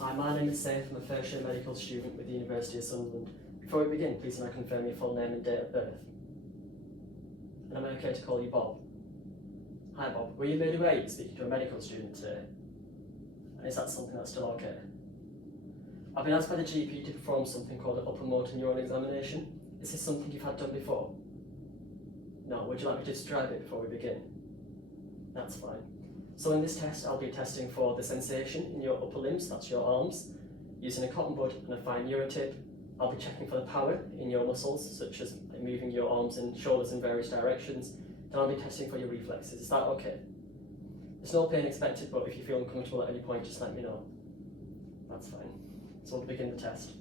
Hi, my name is Saif. I'm a first year medical student with the University of Sunderland. Before we begin, please can I confirm your full name and date of birth? And am I okay to call you Bob? Hi Bob, were you made aware you're speaking to a medical student today? And is that something that's still okay? I've been asked by the GP to perform something called an upper motor neuron examination. Is this something you've had done before? No, would you like me to describe it before we begin? That's fine. So in this test, I'll be testing for the sensation in your upper limbs, that's your arms, using a cotton bud and a fine Eurotip. I'll be checking for the power in your muscles, such as moving your arms and shoulders in various directions. Then I'll be testing for your reflexes. Is that okay? There's no pain expected, but if you feel uncomfortable at any point, just let me know. That's fine. So we'll begin the test.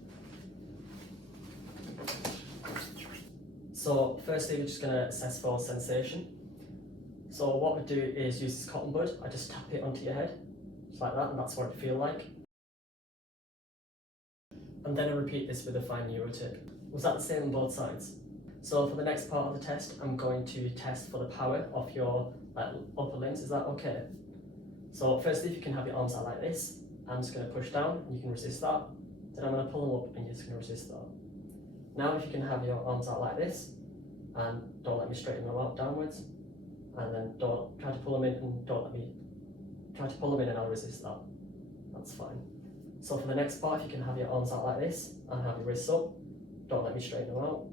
So firstly, we're just going to assess for sensation. So what we do is use this cotton bud. I just tap it onto your head, just like that, and that's what it feels like. And then I repeat this with a fine Eurotip. Was that the same on both sides? So for the next part of the test, I'm going to test for the power of your upper limbs. Is that okay? So firstly, if you can have your arms out like this, I'm just going to push down, and you can resist that. Then I'm going to pull them up, and you're just going to resist that. Now if you can have your arms out like this, and don't let me straighten them out downwards. And then don't try to pull them in, and don't let me try to pull them in, and I'll resist that. That's fine. So for the next part, if you can have your arms out like this and have your wrists up, don't let me straighten them out,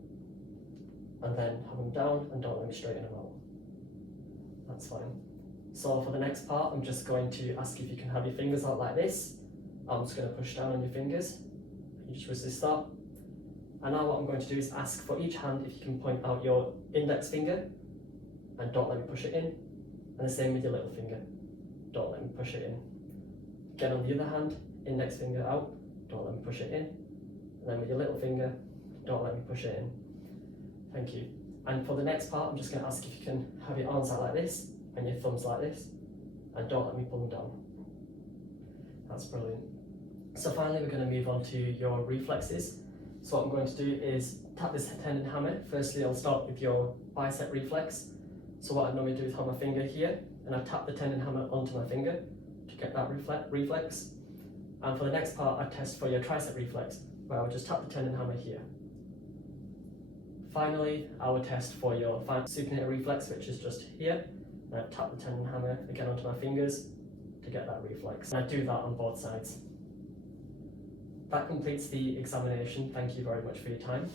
and then have them down and don't let me straighten them out. That's fine. So for the next part, I'm just going to ask if you can have your fingers out like this. I'm just going to push down on your fingers. You just resist that. And now what I'm going to do is ask for each hand if you can point out your index finger and don't let me push it in, and the same with your little finger, don't let me push it in. Again on the other hand, index finger out, don't let me push it in, and then with your little finger, don't let me push it in. Thank you. And for the next part, I'm just going to ask if you can have your arms out like this and your thumbs like this, and don't let me pull them down. That's brilliant. So finally, we're going to move on to your reflexes. So what I'm going to do is tap this tendon hammer. Firstly, I'll start with your bicep reflex. So what I normally do is have my finger here, and I tap the tendon hammer onto my finger to get that reflex. And for the next part, I test for your tricep reflex, where I'll just tap the tendon hammer here. Finally, I will test for your supinator reflex, which is just here, and I tap the tendon hammer again onto my fingers to get that reflex. And I do that on both sides. That completes the examination. Thank you very much for your time.